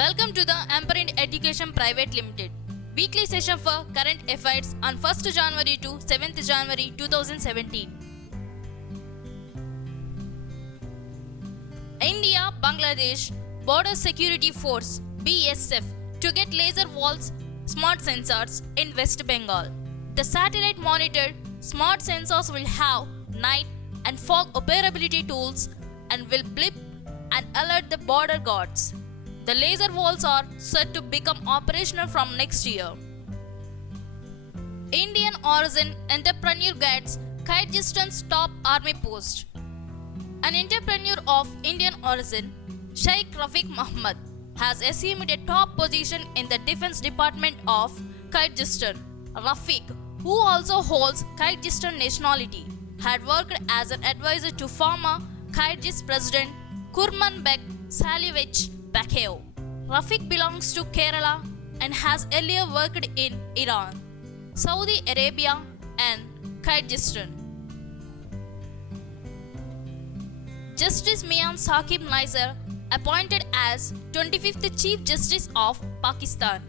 Welcome to the Amperint Education Private Limited weekly session for current affairs on 1st January to 7th January 2017. India Bangladesh Border Security Force BSF to get laser walls smart sensors in West Bengal. The satellite monitored smart sensors will have night and fog operability tools and will blip and alert the border guards. The laser walls are set to become operational from next year. Indian origin entrepreneur gets Kyrgyzstan's top army post. An entrepreneur of Indian origin, Sheikh Rafiq Mohammed, has assumed a top position in the Defense Department of Kyrgyzstan. Rafiq, who also holds Kyrgyzstan nationality, had worked as an advisor to former Kyrgyz President Kurmanbek Salievich Bakeyev. Rafiq belongs to Kerala and has earlier worked in Iran, Saudi Arabia and Kyrgyzstan. Justice Mian Saqib Nizer appointed as 25th Chief Justice of Pakistan.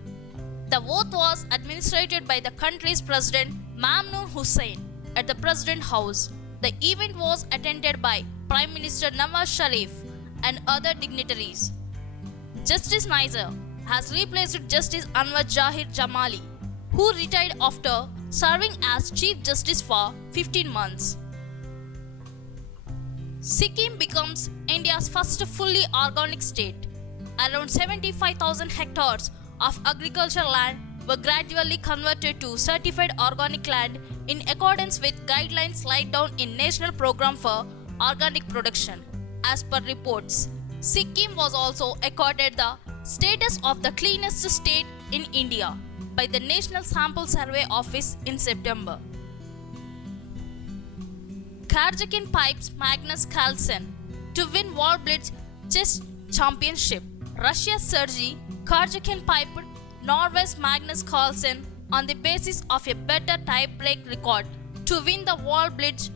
The oath was administered by the country's President Mamnoon Hussain at the President House. The event was attended by Prime Minister Nawaz Sharif and other dignitaries. Justice Nizer has replaced Justice Anwar Jahir Jamali, who retired after serving as Chief Justice for 15 months. Sikkim becomes India's first fully organic state. Around 75,000 hectares of agricultural land were gradually converted to certified organic land in accordance with guidelines laid down in National Programme for Organic Production. As per reports, Sikkim was also accorded the status of the cleanest state in India by the National Sample Survey Office in September. Karjakin pipes Magnus Carlsen to win World Blitz Chess Championship. Russia's Sergei Karjakin piped Norway's Magnus Carlsen on the basis of a better tie-break record to win the World Blitz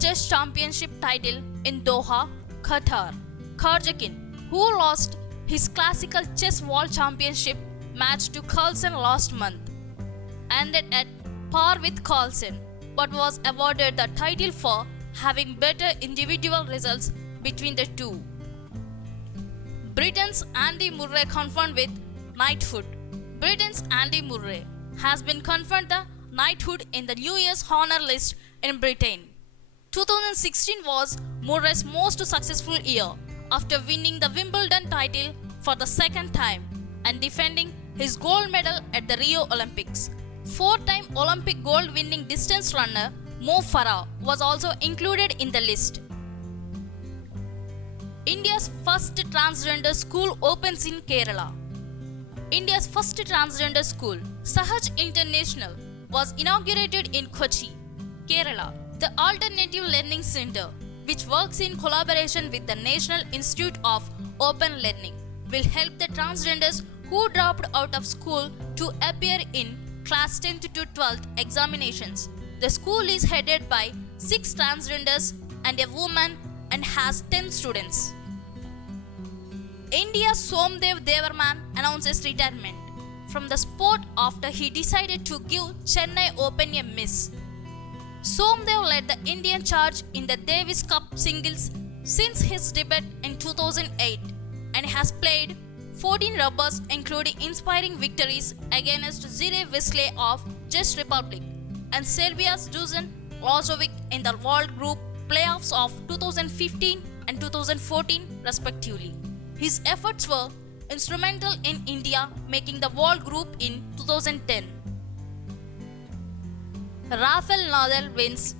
Chess Championship title in Doha, Qatar. Karjakin, who lost his classical chess world championship match to Carlsen last month, ended at par with Carlsen but was awarded the title for having better individual results between the two. Britain's Andy Murray confirmed with knighthood. Britain's Andy Murray has been conferred the knighthood in the New Year's honor list in Britain. 2016 was Murray's most successful year after winning the Wimbledon title for the second time and defending his gold medal at the Rio Olympics. Four-time Olympic gold-winning distance runner Mo Farah was also included in the list. India's first transgender school opens in Kerala. India's first transgender school, Sahaj International, was inaugurated in Kochi, Kerala. The Alternative Learning Center, which works in collaboration with the National Institute of Open Learning, will help the transgenders who dropped out of school to appear in class 10th to 12th examinations. The school is headed by 6 transgenders and a woman and has 10 students. India's Somdev Devarman announces retirement from the sport after he decided to give Chennai Open a miss. Somdev led the Indian charge in the Davis Cup singles since his debut in 2008 and has played 14 rubbers, including inspiring victories against Zire Wesley of Czech Republic and Serbia's Dusan Lajovic in the World Group playoffs of 2015 and 2014 respectively. His efforts were instrumental in India making the World Group in 2010. Rafael Nadal wins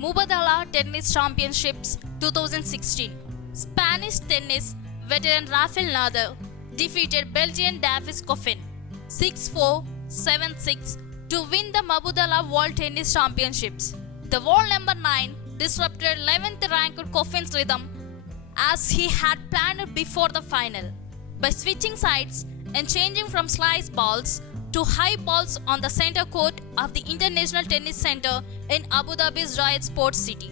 Mubadala Tennis Championships 2016. Spanish tennis veteran Rafael Nadal defeated Belgian Davis Goffin 6-4, 7-6 to win the Mubadala World Tennis Championships. The world number 9 disrupted 11th ranked Goffin's rhythm as he had planned before the final by switching sides and changing from slice balls to high balls on the center court of the International Tennis Center in Abu Dhabi's Riyadh Sports City.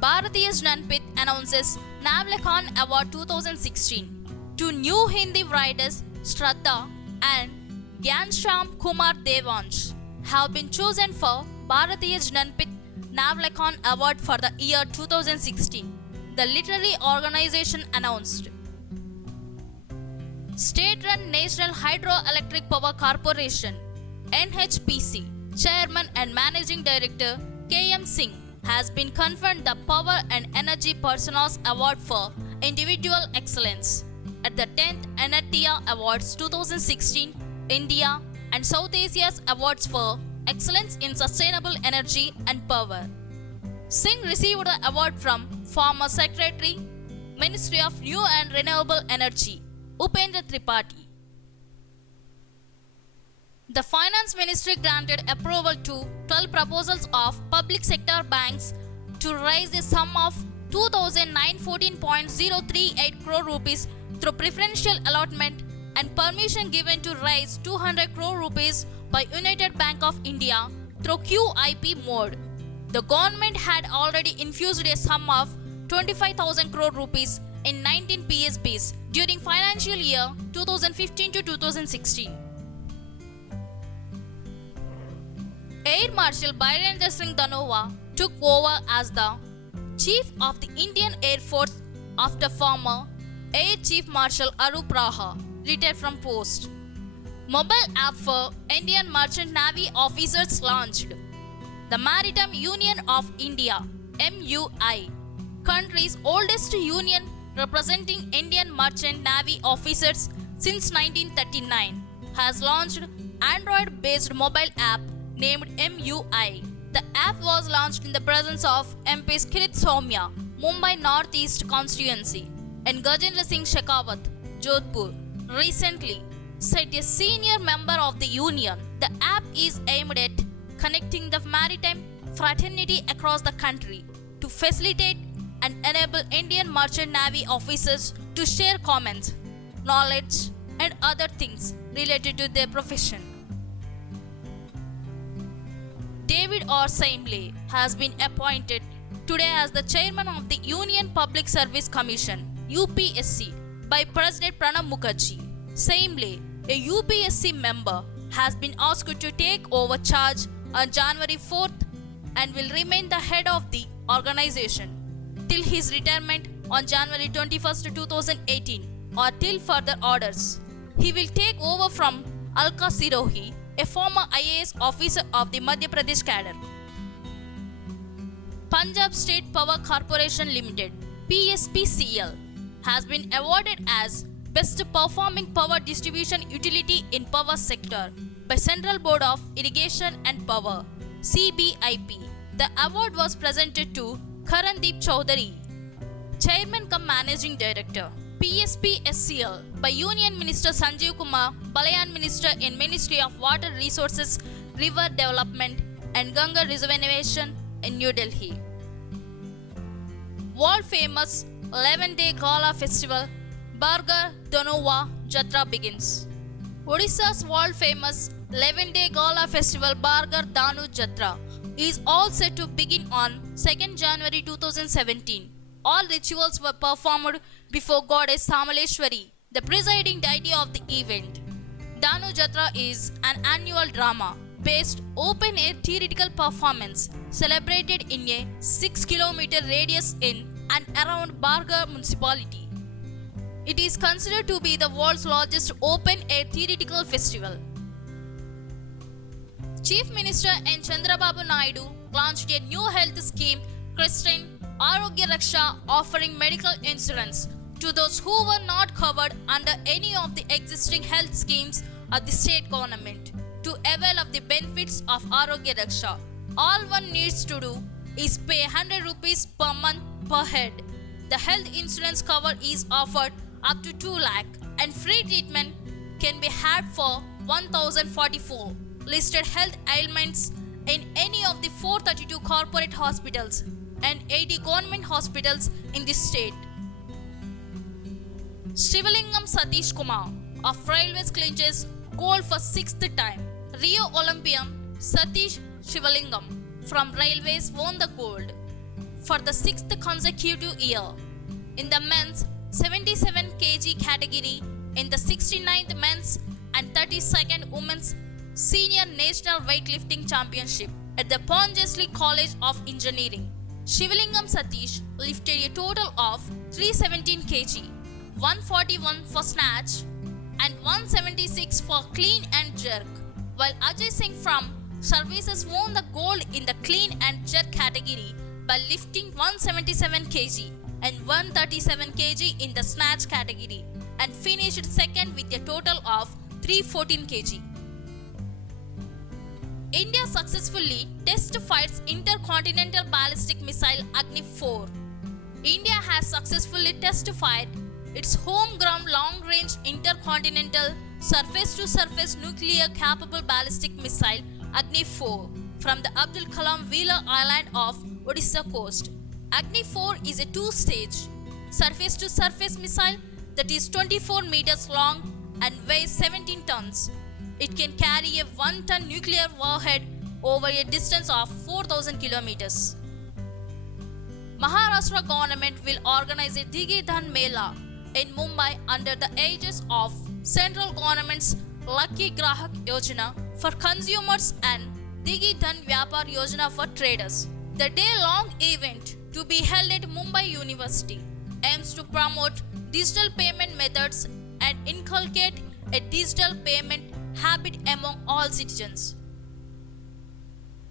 Bharatiya Jnanpith announces Navlakhon Award 2016. Two new Hindi writers, Shraddha and Gyansham Kumar Devansh, have been chosen for Bharatiya Jnanpith Navlakhan Award for the year 2016, the literary organization announced. State-run National Hydroelectric Power Corporation (NHPC) Chairman and Managing Director K.M. Singh has been conferred the Power and Energy Personals Award for Individual Excellence at the 10th Anatiya Awards 2016, India and South Asia's Awards for Excellence in Sustainable Energy and Power. Singh received the award from former Secretary, Ministry of New and Renewable Energy, Upendra Tripathi. The Finance Ministry granted approval to 12 proposals of public sector banks to raise a sum of 2,914.038 crore rupees through preferential allotment and permission given to raise 200 crore rupees by United Bank of India through QIP mode. The government had already infused a sum of 25,000 crore rupees in 19 PSBs during financial year 2015 to 2016. Air Marshal Birendra Singh Dhanoa took over as the Chief of the Indian Air Force after former Air Chief Marshal Arup Raha retired from post. Mobile app for Indian Merchant Navy officers launched. The Maritime Union of India (MUI), country's oldest union representing Indian Merchant Navy officers since 1939, has launched Android-based mobile app named MUI. The app was launched in the presence of MPs Kirit Soumya, Mumbai Northeast constituency, and Gajendra Singh Shekhawat, Jodhpur, recently, said a senior member of the union. The app is aimed at connecting the maritime fraternity across the country to facilitate and enable Indian Merchant Navy officers to share comments, knowledge, and other things related to their profession. David R. Saimle has been appointed today as the chairman of the Union Public Service Commission (UPSC) by President Pranab Mukherjee. Saimle, a UPSC member, has been asked to take over charge on January 4th and will remain the head of the organization till his retirement on January 21st, 2018 or till further orders. He will take over from Alka Sirohi, a former IAS officer of the Madhya Pradesh cadre. Punjab State Power Corporation Limited (PSPCL) has been awarded as Best Performing Power Distribution Utility in Power Sector by Central Board of Irrigation and Power (CBIP). The award was presented to Karandeep Chaudhary, Chairman cum Managing Director, PSPSCL, by Union Minister Sanjeev Kumar Balayan, Minister in Ministry of Water Resources, River Development and Ganga Reservation in New Delhi. World famous 11-day Gala Festival Bargar Dhanoa Jatra begins. Odisha's world famous 11-day Gala Festival Bargar Dhanu Jatra is all set to begin on 2nd January 2017. All rituals were performed before goddess Samaleshwari, the presiding deity of the event. Dhanu Jatra is an annual drama-based open-air theatrical performance celebrated in a 6-kilometer radius in and around Bargar municipality. It is considered to be the world's largest open-air theatrical festival. Chief Minister N. Chandrababu Naidu launched a new health scheme christened Arogya Raksha, offering medical insurance to those who were not covered under any of the existing health schemes of the state government to avail of the benefits of Arogya Raksha. All one needs to do is pay 100 rupees per month per head. The health insurance cover is offered up to 2 lakh and free treatment can be had for 1044 listed health ailments in any of the 432 corporate hospitals and 80 government hospitals in the state. Shivalingam Satish Kumar of Railways clinches gold for 6th time. Rio Olympian Satish Shivalingam from Railways won the gold for the 6th consecutive year in the men's 77 kg category in the 69th Men's and 32nd Women's Senior National Weightlifting Championship at the Pondicherry College of Engineering. Shivalingam Satish lifted a total of 317 kg, 141 for snatch and 176 for clean and jerk, while Ajay Singh from Services won the gold in the clean and jerk category by lifting 177 kg and 137 kg in the snatch category and finished second with a total of 314 kg. India successfully test fights intercontinental ballistic missile Agni 4. India has successfully test fired its homegrown long-range intercontinental surface-to-surface nuclear-capable ballistic missile Agni 4 from the Abdul Kalam Wheeler Island of Odisha coast. Agni 4 is a two-stage surface-to-surface missile that is 24 meters long and weighs 17 tons. It can carry a 1-ton nuclear warhead over a distance of 4,000 kilometers. Maharashtra government will organize a Digi Dhan Mela in Mumbai under the aegis of central government's Lucky Grahak Yojana for consumers and Digi Dhan Vyapar Yojana for traders. The day-long event to be held at Mumbai University aims to promote digital payment methods and inculcate a digital payment habit among all citizens.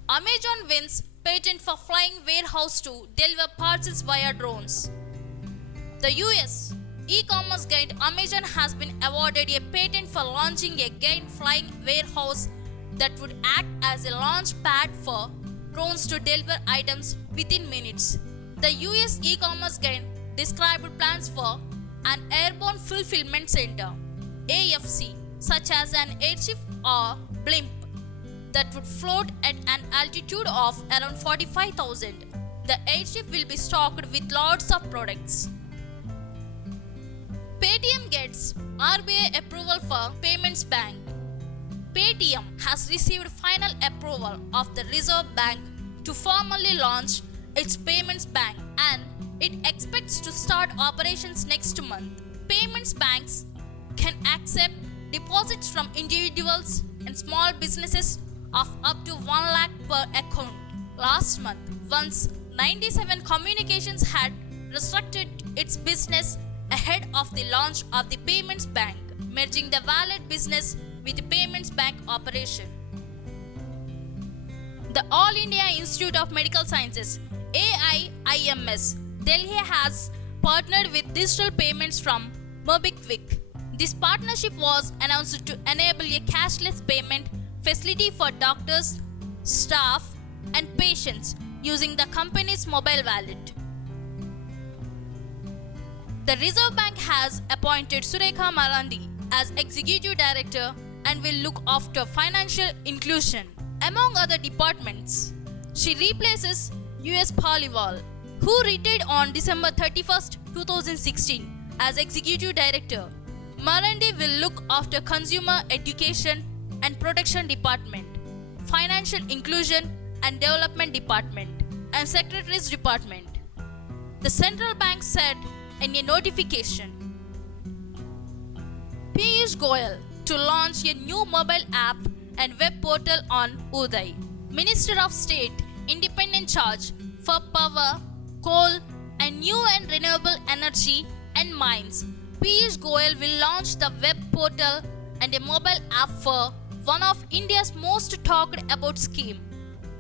Amazon wins patent for flying warehouse to deliver parcels via drones. The US e-commerce giant Amazon has been awarded a patent for launching a giant flying warehouse that would act as a launch pad for drones to deliver items within minutes. The US e-commerce giant described plans for an airborne fulfillment center (AFC), such as an airship or blimp that would float at an altitude of around 45,000. The airship will be stocked with lots of products. Paytm gets RBI approval for Payments Bank. Paytm has received final approval of the Reserve Bank to formally launch its Payments Bank and it expects to start operations next month. Payments banks can accept deposits from individuals and small businesses of up to 1 lakh per account. Last month, once 97 Communications had restricted its business ahead of the launch of the Payments Bank, merging the wallet business with the Payments Bank operation. The All India Institute of Medical Sciences AIIMS Delhi has partnered with digital payments from MobiKwik. This partnership was announced to enable a cashless payment facility for doctors, staff, and patients using the company's mobile wallet. The Reserve Bank has appointed Surekha Marandi as Executive Director and will look after financial inclusion. Among other departments, she replaces U.S. Paliwal, who retired on December 31st, 2016 as Executive Director. Marandi will look after Consumer Education and Protection Department, Financial Inclusion and Development Department, and Secretaries Department. The central bank said in a notification. Piyush Goyal to launch a new mobile app and web portal on Uday. Minister of State, independent charge for power, coal, and new and renewable energy and mines, Piyush Goyal will launch the web portal and a mobile app for one of India's most talked about scheme,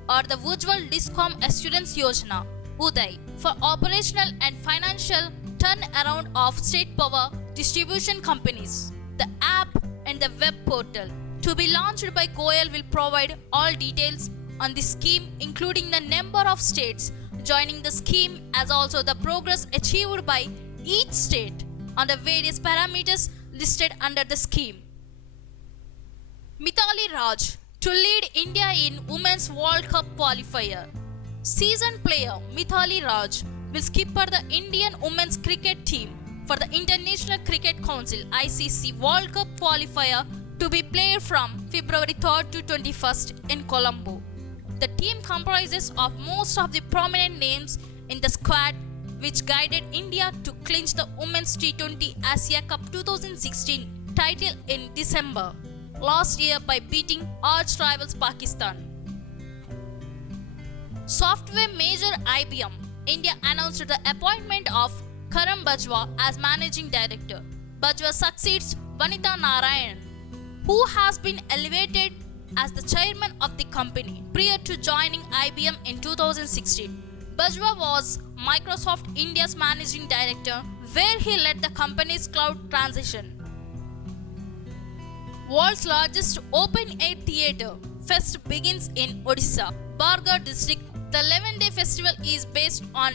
or the Ujjwal Discom Assurance Yojana, Uday, for operational and financial turnaround of state power distribution companies. The app and the web portal to be launched by Goyal will provide all details on the scheme, including the number of states joining the scheme, as also the progress achieved by each state on the various parameters listed under the scheme. Mithali Raj to lead India in Women's World Cup qualifier. Seasoned player Mithali Raj will skipper the Indian women's cricket team for the International Cricket Council (ICC) World Cup qualifier to be played from February 3rd to 21st in Colombo. The team comprises of most of the prominent names in the squad which guided India to clinch the Women's T20 Asia Cup 2016 title in December last year by beating arch rivals Pakistan. Software major IBM India announced the appointment of Karan Bajwa as managing director. Bajwa succeeds Vanitha Narayan, who has been elevated as the chairman of the company prior to joining IBM in 2016. Bajwa was Microsoft India's managing director, where he led the company's cloud transition. World's largest open-air theatre fest begins in Odisha, Bargarh district. The 11-day festival is based on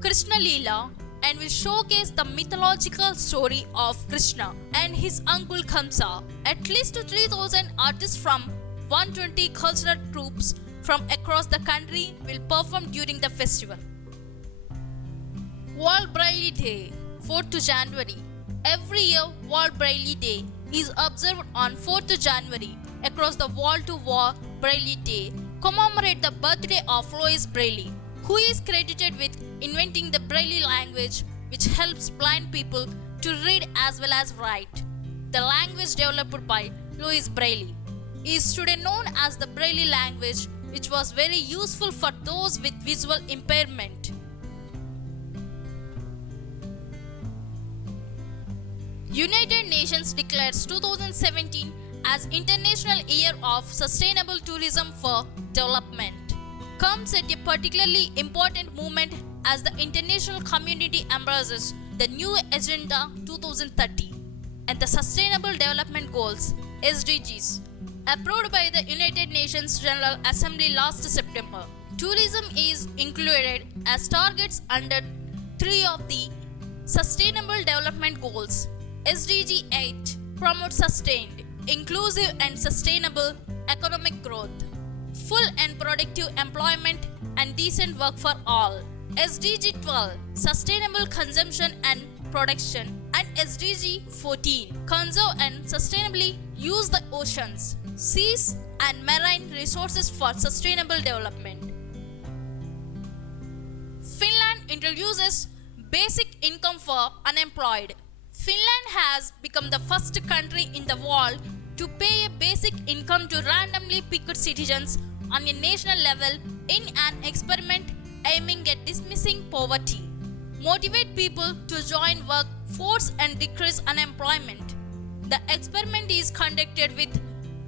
Krishna Leela and will showcase the mythological story of Krishna and his uncle Kamsa. At least 3,000 artists from 120 cultural troupes from across the country will perform during the festival. World Braille Day, 4th January. Every year, World Braille Day is observed on 4th January across the world to World Braille Day commemorate the birthday of Louis Braille, who is credited with inventing the Braille language, which helps blind people to read as well as write. The language developed by Louis Braille is today known as the Braille language, which was very useful for those with visual impairment. United Nations declares 2017 as International Year of Sustainable Tourism for Development. Comes at a particularly important moment as the international community embraces the new Agenda 2030 and the Sustainable Development Goals (SDGs) approved by the United Nations General Assembly last September. Tourism is included as targets under 3 of the Sustainable Development Goals. SDG 8 promotes sustained, inclusive and sustainable economic growth, full and productive employment and decent work for all. SDG 12 Sustainable Consumption and Production and SDG 14 Conserve and sustainably use the oceans, seas and marine resources for sustainable development. Finland introduces basic income for unemployed. Finland has become the first country in the world to pay a basic income to randomly picked citizens on a national level in an experiment aiming at dismissing poverty, motivate people to join workforce and decrease unemployment. The experiment is conducted with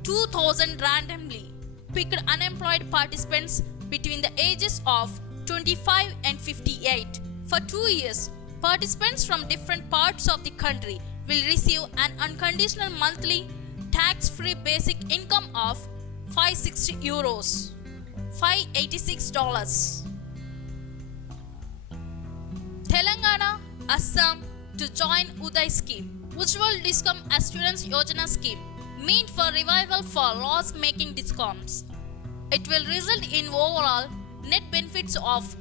2,000 randomly picked unemployed participants between the ages of 25 and 58 for 2 years. Participants from different parts of the country will receive an unconditional monthly tax-free basic income of €560, $586. Telangana, Assam to join Uday scheme, which will discom a students Yojana scheme meant for revival for loss-making discoms. It will result in overall net benefits of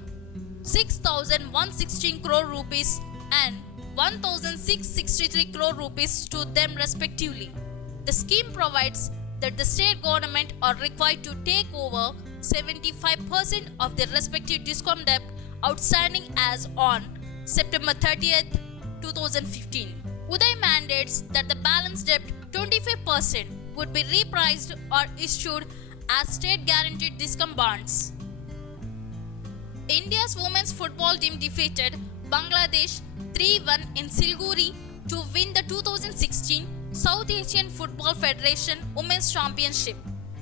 6,116 crore rupees and 1,663 crore rupees to them respectively. The scheme provides that the state government are required to take over 75% of their respective discom debt outstanding as on September 30th, 2015. Uday mandates that the balance debt 25% would be repriced or issued as state guaranteed discom bonds. India's women's football team defeated Bangladesh 3-1 in Siliguri to win the 2016 South Asian Football Federation Women's Championship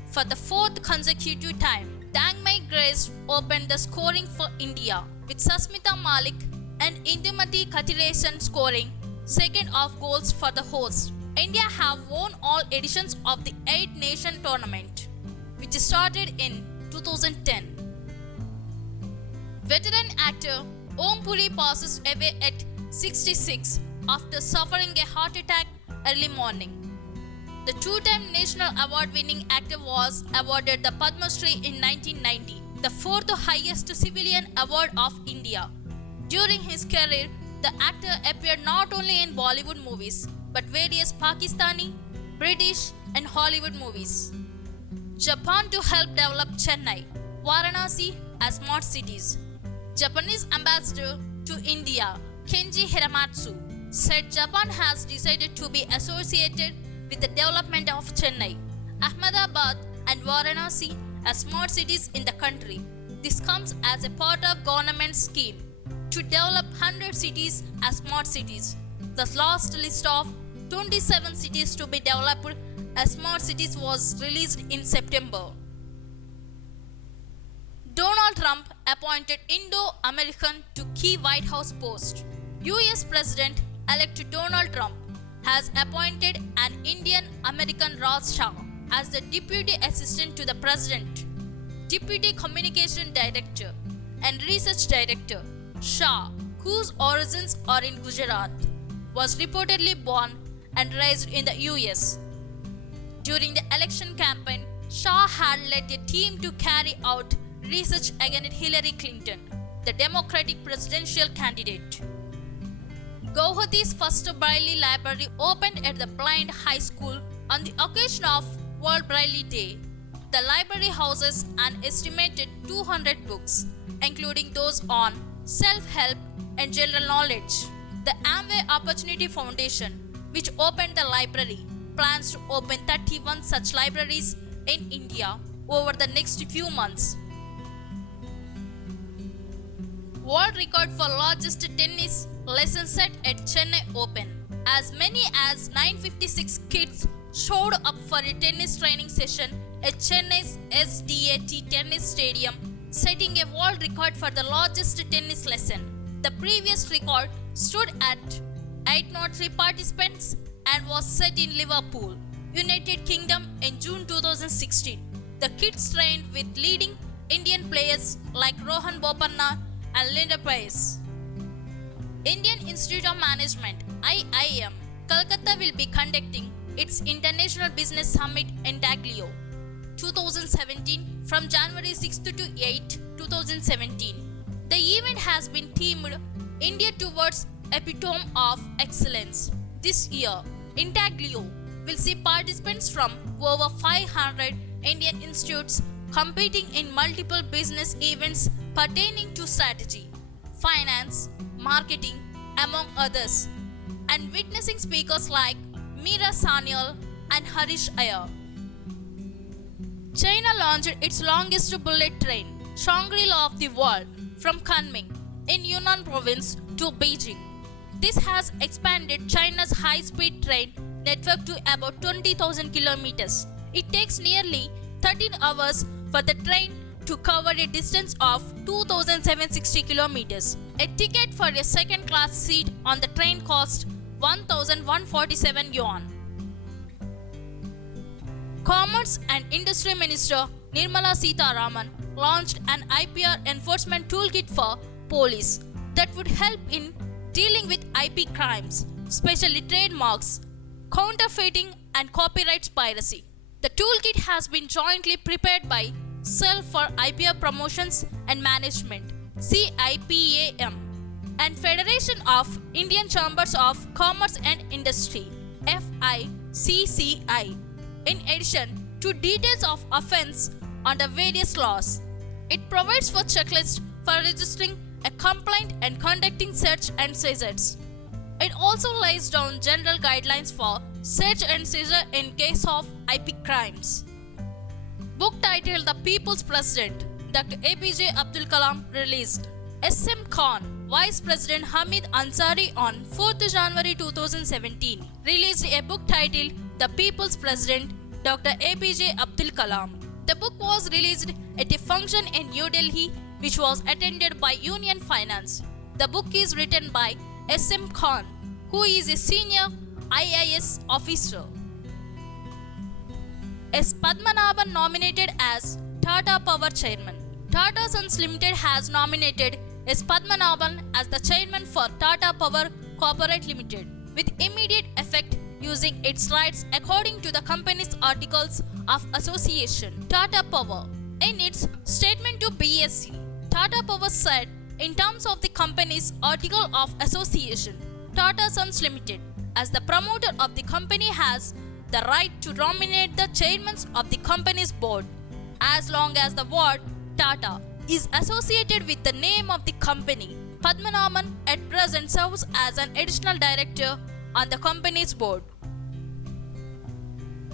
for the 4th consecutive time. Dangmai Grace opened the scoring for India, with Susmita Malik and Indumati Kathiresan scoring second of goals for the hosts. India have won all editions of the 8-nation tournament, which started in 2010. Veteran actor Om Puri passes away at 66 after suffering a heart attack early morning. The two-time national award-winning actor was awarded the Padma Shri in 1990, the 4th highest civilian award of India. During his career, the actor appeared not only in Bollywood movies but various Pakistani, British and Hollywood movies. Japan to help develop Chennai, Varanasi as smart cities. Japanese ambassador to India, Kenji Hiramatsu, said Japan has decided to be associated with the development of Chennai, Ahmedabad, and Varanasi as smart cities in the country. This comes as a part of government's scheme to develop 100 cities as smart cities. The last list of 27 cities to be developed as smart cities was released in September. Donald Trump appointed Indo-American to key White House post. US President-elect Donald Trump has appointed an Indian-American Raj Shah as the Deputy Assistant to the President, Deputy Communication Director, and Research Director. Shah, whose origins are in Gujarat, was reportedly born and raised in the US. During the election campaign, Shah had led a team to carry out research against Hillary Clinton, the Democratic presidential candidate. Guwahati's first Braille library opened at the Blind High School on the occasion of World Braille Day. The library houses an estimated 200 books, including those on self-help and general knowledge. The Amway Opportunity Foundation, which opened the library, plans to open 31 such libraries in India over the next few months. World record for largest tennis lesson set at Chennai Open. As many as 956 kids showed up for a tennis training session at Chennai's SDAT Tennis Stadium, setting a world record for the largest tennis lesson. The previous record stood at 803 participants and was set in Liverpool, United Kingdom in June 2016. The kids trained with leading Indian players like Rohan Bopanna and Linda Price. Indian Institute of Management (IIM) Kolkata will be conducting its International Business Summit in Intaglio 2017 from January 6 to 8, 2017. The event has been themed India Towards Epitome of Excellence. This year, Intaglio will see participants from over 500 Indian institutes competing in multiple business events pertaining to strategy, finance, marketing, among others, and witnessing speakers like Meera Sanyal and Harish Iyer. China launched its longest bullet train, Shangri-La of the world, from Kunming in Yunnan province to Beijing. This has expanded China's high-speed train network to about 20,000 kilometers. It takes nearly 13 hours for the train to cover a distance of 2,760 kilometers. A ticket for a second-class seat on the train costs 1,147 yuan. Commerce and Industry Minister Nirmala Sitharaman launched an IPR enforcement toolkit for police that would help in dealing with IP crimes, especially trademarks, counterfeiting, and copyright piracy. The toolkit has been jointly prepared by Cell for IPR Promotions and Management (CIPAM) and Federation of Indian Chambers of Commerce and Industry (FICCI). In addition to details of offence under various laws, it provides for checklists for registering a complaint and conducting search and seizures. It also lays down general guidelines for search and seizure in case of IP crimes. Book titled The People's President, Dr. APJ Abdul Kalam released. SM Khan, Vice President Hamid Ansari on 4th January 2017 released a book titled The People's President, Dr. APJ Abdul Kalam. The book was released at a function in New Delhi which was attended by Union Finance. The book is written by SM Khan, who is a senior IAS officer. S. Padmanabhan nominated as Tata Power Chairman. Tata Sons Limited has nominated S. Padmanabhan as the chairman for Tata Power Corporate Limited with immediate effect using its rights according to the company's articles of association. Tata Power. In its statement to BSE, Tata Power said in terms of the company's article of association, Tata Sons Limited as the promoter of the company has the right to nominate the chairmen of the company's board as long as the word Tata is associated with the name of the company Padmanabhan at present serves as an additional director on the company's board.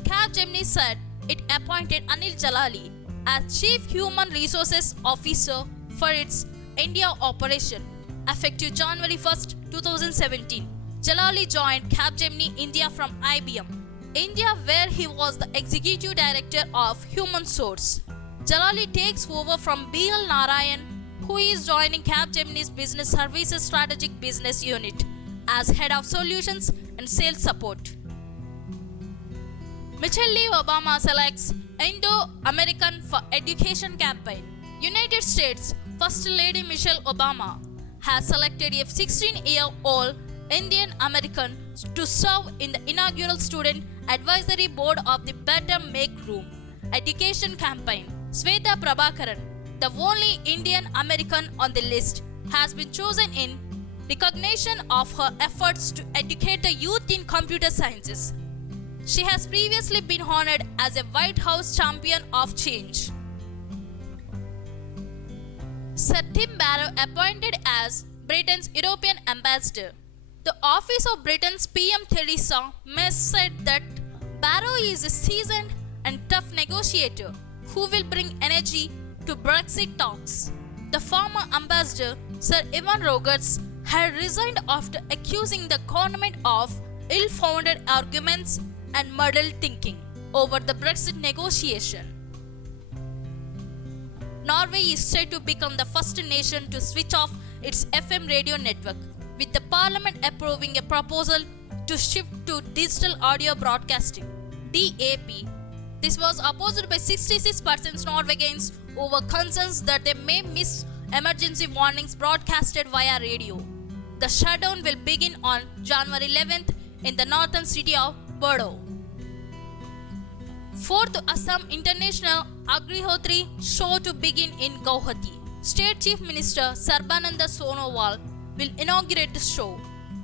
Capgemini said it appointed Anil Jalali as Chief Human Resources Officer for its India operation, effective January 1st, 2017. Jalali joined Capgemini India from IBM, India, where he was the Executive Director of Human Source. Jalali takes over from B.L. Narayan, who is joining Capgemini's Business Services Strategic Business Unit as Head of Solutions and Sales Support. Michelle Obama selects Indo-American for Education campaign. United States First Lady Michelle Obama has selected a 16-year-old Indian American to serve in the inaugural Student Advisory Board of the Better Make Room Education campaign. Sweta Prabhakaran, the only Indian American on the list, has been chosen in recognition of her efforts to educate the youth in computer sciences. She has previously been honored as a White House Champion of Change. Sir Tim Barrow appointed as Britain's European Ambassador. The office of Britain's PM Theresa May said that Barrow is a seasoned and tough negotiator who will bring energy to Brexit talks. The former ambassador, Sir Evan Roberts, had resigned after accusing the government of ill-founded arguments and muddled thinking over the Brexit negotiation. Norway is said to become the first nation to switch off its FM radio network, with the parliament approving a proposal to shift to digital audio broadcasting (DAB). This was opposed by 66% Norwegians over concerns that they may miss emergency warnings broadcasted via radio. The shutdown will begin on January 11th in the northern city of Bodo. 4th Assam International Agrihotri Show to begin in Guwahati. State Chief Minister Sarbananda Sonowal will inaugurate the show.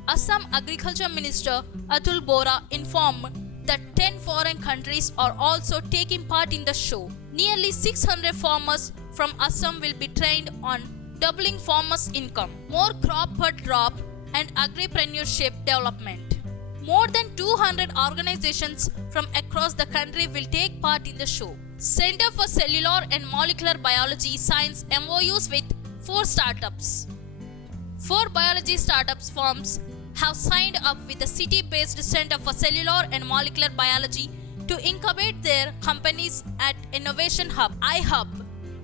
Assam Agriculture Minister Atul Bora informed that 10 foreign countries are also taking part in the show. Nearly 600 farmers from Assam will be trained on doubling farmers' income, more crop per drop, and agripreneurship development. More than 200 organizations from across the country will take part in the show. Center for Cellular and Molecular Biology signs MOUs with 4 startups. 4 biology startups firms have signed up with the city-based Center for Cellular and Molecular Biology to incubate their companies at Innovation Hub, iHub,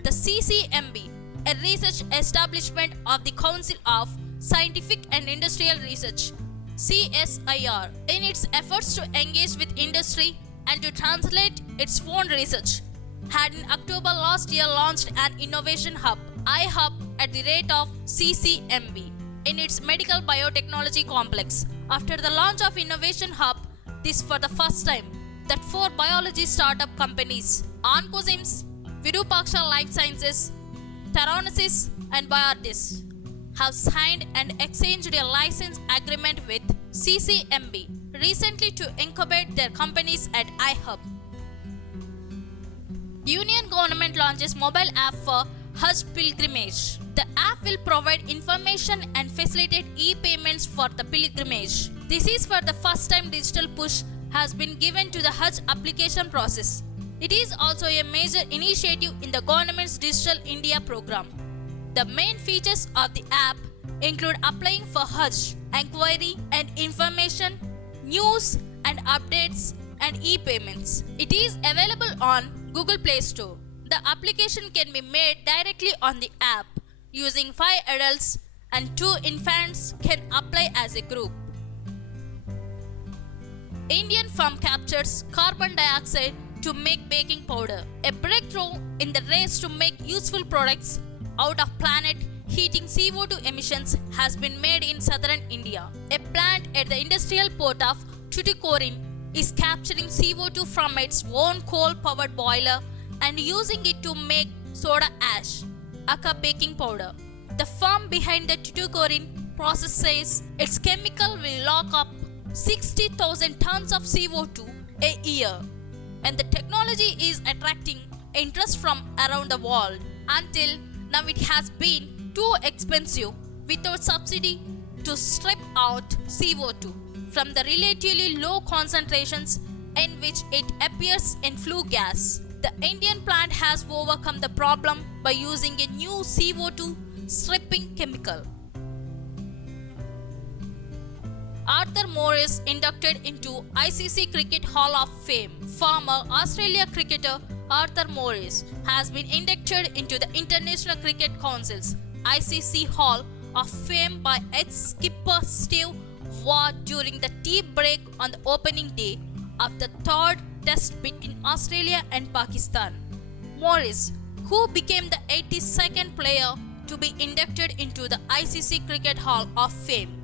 the CCMB, a research establishment of the Council of Scientific and Industrial Research, CSIR, in its efforts to engage with industry and to translate its own research, had in October last year launched an Innovation Hub, iHub, at the rate of CCMB, in its medical biotechnology complex. After the launch of Innovation Hub, this for the first time, that 4 biology startup companies, Oncozymes, Virupaksha Life Sciences, Theranosys, and Biardis, have signed and exchanged a license agreement with CCMB recently to incubate their companies at iHub. Union government launches mobile app for Hajj pilgrimage. The app will provide information and facilitate e-payments for the pilgrimage. This is for the first time digital push has been given to the Hajj application process. It is also a major initiative in the government's Digital India program. The main features of the app include applying for Hajj, enquiry and information, news and updates, and e-payments. It is available on Google Play Store. The application can be made directly on the app using 5 adults and 2 infants can apply as a group. Indian firm captures carbon dioxide to make baking powder. A breakthrough in the race to make useful products out of planet heating CO2 emissions has been made in southern India. A plant at the industrial port of Tuticorin is capturing CO2 from its own coal-powered boiler and using it to make soda ash, aka baking powder. The firm behind the Tuticorin process says its chemical will lock up 60,000 tons of CO2 a year, and the technology is attracting interest from around the world. Until now, it has been too expensive, without subsidy to strip out CO2 from the relatively low concentrations in which it appears in flue gas. The Indian plant has overcome the problem by using a new CO2 stripping chemical. Arthur Morris inducted into ICC Cricket Hall of Fame. Former Australia cricketer Arthur Morris has been inducted into the International Cricket Council's ICC Hall of Fame by ex-skipper Steve Waugh during the tea break on the opening day of the third test between Australia and Pakistan. Morris, who became the 82nd player to be inducted into the ICC Cricket Hall of Fame,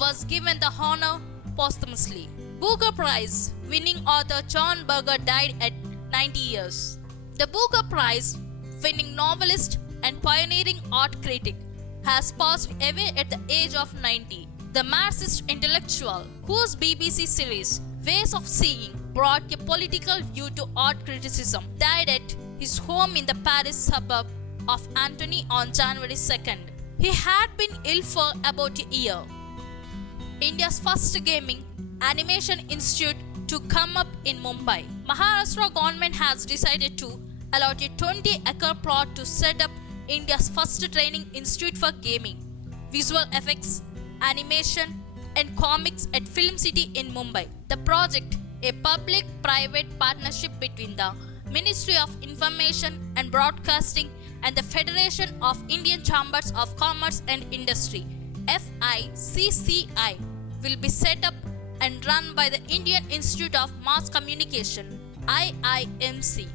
was given the honor posthumously. Booker Prize winning author John Berger died at 90 years. The Booker Prize winning novelist and pioneering art critic has passed away at the age of 90. The Marxist intellectual, whose BBC series Ways of Seeing brought a political view to art criticism, died at his home in the Paris suburb of Antony on January 2nd. He had been ill for about a year. India's first gaming animation institute to come up in Mumbai. Maharashtra government has decided to allot a 20-acre plot to set up India's first training institute for gaming, visual effects, animation and comics at Film City in Mumbai. The project, a public-private partnership between the Ministry of Information and Broadcasting and the Federation of Indian Chambers of Commerce and Industry, FICCI, will be set up and run by the Indian Institute of Mass Communication, IIMC.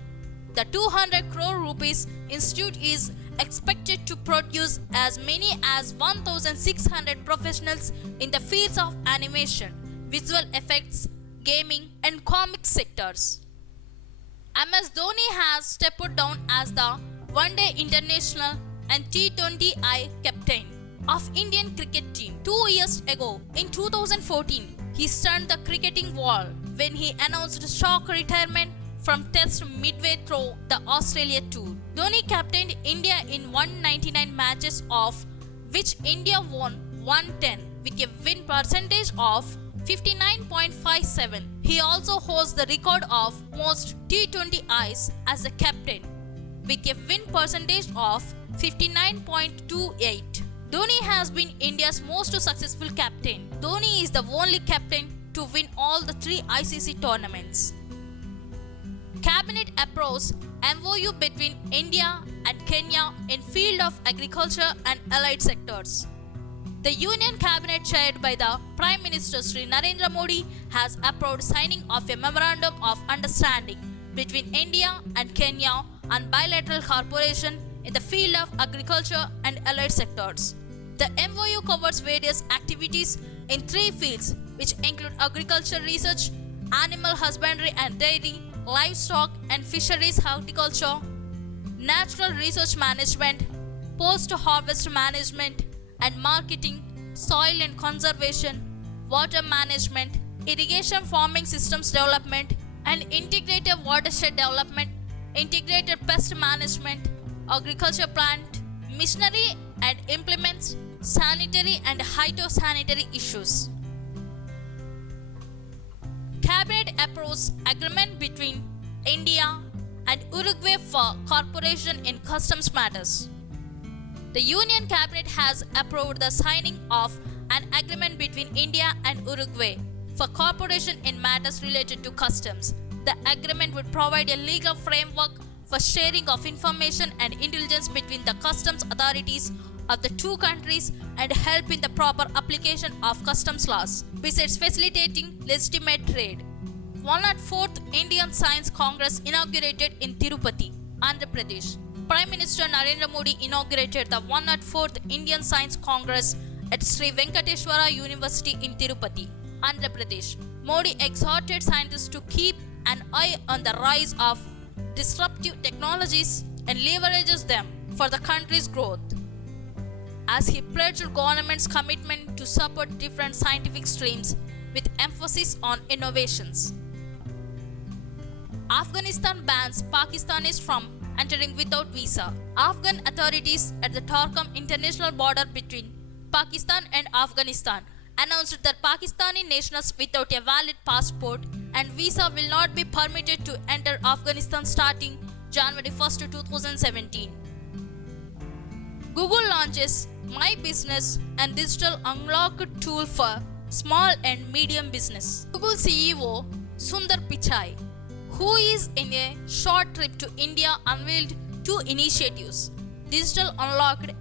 The 200 crore rupees institute is expected to produce as many as 1,600 professionals in the fields of animation, visual effects, gaming and comic sectors. MS Dhoni has stepped down as the One-Day International and T20I captain of Indian cricket team. 2 years ago, in 2014, he stunned the cricketing world when he announced shock retirement from Test midway through the Australia tour. Dhoni captained India in 199 matches, of which India won 110 with a win percentage of 59.57. He also holds the record of most T20Is as a captain with a win percentage of 59.28. Dhoni has been India's most successful captain. Dhoni is the only captain to win all the 3 ICC tournaments. Cabinet approves MOU between India and Kenya in field of agriculture and allied sectors. The Union Cabinet chaired by the Prime Minister Sri Narendra Modi has approved signing of a Memorandum of Understanding between India and Kenya on bilateral cooperation in the field of agriculture and allied sectors. The MOU covers various activities in 3 fields, which include agriculture research, animal husbandry and dairy, livestock and fisheries horticulture, natural resource management, post-harvest management and marketing, soil and conservation, water management, irrigation farming systems development and integrated watershed development, integrated pest management, agriculture plant, machinery and implements, sanitary and phytosanitary issues. Cabinet approves agreement between India and Uruguay for cooperation in customs matters. The Union Cabinet has approved the signing of an agreement between India and Uruguay for cooperation in matters related to customs. The agreement would provide a legal framework for sharing of information and intelligence between the customs authorities of the 2 countries and help in the proper application of customs laws, besides facilitating legitimate trade. 104th Indian Science Congress inaugurated in Tirupati, Andhra Pradesh. Prime Minister Narendra Modi inaugurated the 104th Indian Science Congress at Sri Venkateswara University in Tirupati, Andhra Pradesh. Modi exhorted scientists to keep an eye on the rise of disruptive technologies and leverages them for the country's growth, as he pledged government's commitment to support different scientific streams with emphasis on innovations. Afghanistan bans Pakistanis from entering without visa. Afghan authorities at the Torkham international border between Pakistan and Afghanistan announced that Pakistani nationals without a valid passport and visa will not be permitted to enter Afghanistan starting January 1st, 2017. Google launches My Business and digital unlock tool for small and medium business. Google CEO Sundar Pichai, who is in a short trip to India, unveiled two initiatives, Digital Unlocked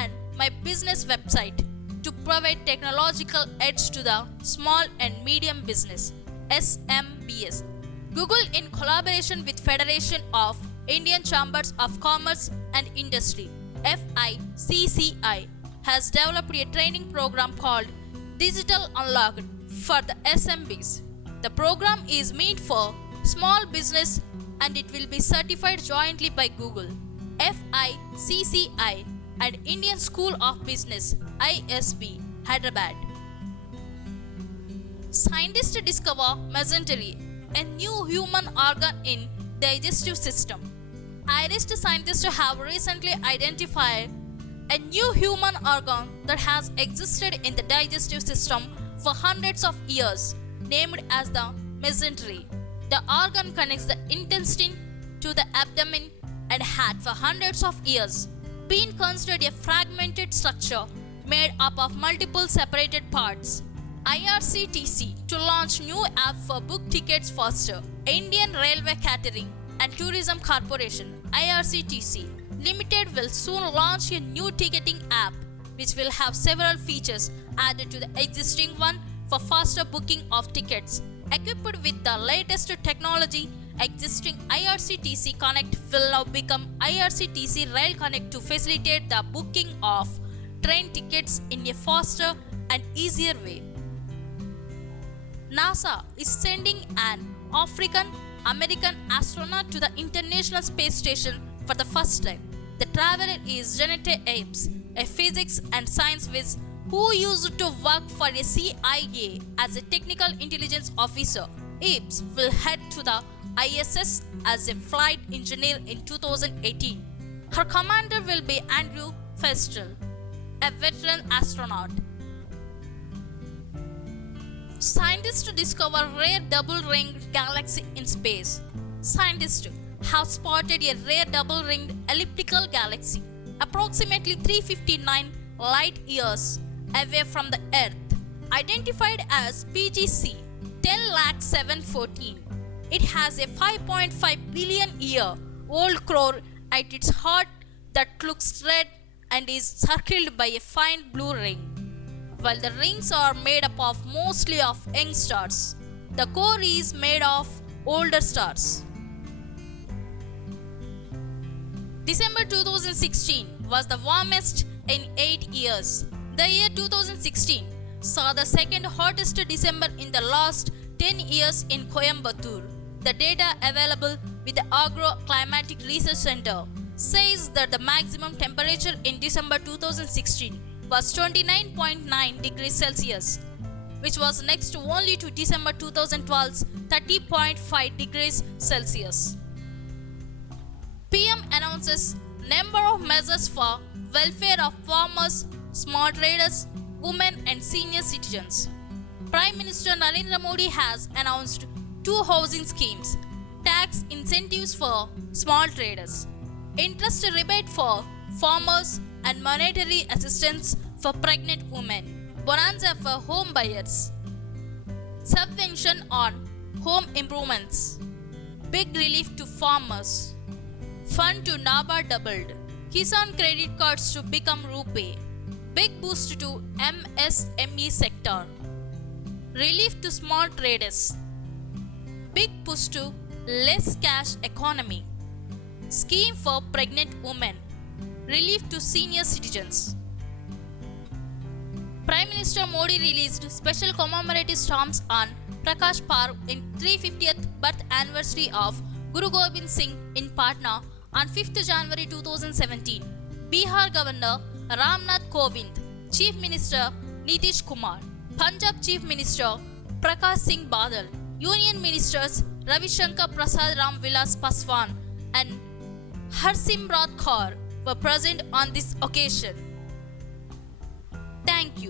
and My Business website, to provide technological edge to the small and medium business SMBS. Google, in collaboration with Federation of Indian Chambers of Commerce and Industry FICCI, has developed a training program called Digital Unlocked for the SMBs. The program is meant for small business and it will be certified jointly by Google, FICCI and Indian School of Business ISB, Hyderabad. Scientists discover mesentery, a new human organ in digestive system. Irish scientists have recently identified a new human organ that has existed in the digestive system for hundreds of years, named as the mesentery. The organ connects the intestine to the abdomen and had for hundreds of years been considered a fragmented structure made up of multiple separated parts. IRCTC to launch new app for book tickets faster. Indian Railway Catering and Tourism Corporation IRCTC Limited will soon launch a new ticketing app which will have several features added to the existing one for faster booking of tickets. Equipped with the latest technology, existing IRCTC Connect will now become IRCTC Rail Connect to facilitate the booking of train tickets in a faster and easier way. NASA is sending an African American astronaut to the International Space Station for the first time. The traveler is Janette Apes, a physics and science whiz who used to work for a CIA as a technical intelligence officer. Apes will head to the ISS as a flight engineer in 2018. Her commander will be Andrew Festel, a veteran astronaut. Scientists discover rare double-ringed galaxy in space. Scientists have spotted a rare double-ringed elliptical galaxy, approximately 359 light years away from the Earth, identified as PGC 10,714. It has a 5.5 billion year old core at its heart that looks red and is circled by a fine blue ring. While the rings are made up of mostly of young stars, the core is made of older stars. December 2016 was the warmest in 8 years. The year 2016 saw the second hottest December in the last 10 years in Coimbatore. The data available with the Agro-Climatic Research Center says that the maximum temperature in December 2016 was 29.9 degrees Celsius, which was next only to December 2012's 30.5 degrees Celsius. PM announces number of measures for welfare of farmers, small traders, women and senior citizens. Prime Minister Narendra Modi has announced two housing schemes, tax incentives for small traders, interest rebate for farmers and monetary assistance for pregnant women, bonanza for home buyers, subvention on home improvements, big relief to farmers, fund to NABARD doubled, Kisan credit cards to become RuPay, big boost to MSME sector, relief to small traders, big push to less cash economy, scheme for pregnant women, relief to senior citizens. Prime Minister Modi released special commemorative stamps on Prakash Parv in 350th birth anniversary of Guru Gobind Singh in Patna on 5th January 2017. Bihar Governor Ramnath Kovind, Chief Minister Nitish Kumar, Punjab Chief Minister Prakash Singh Badal, Union Ministers Ravi Shankar Prasad Ram Vilas Paswan and Harsimrat Kaur were present on this occasion. Thank you.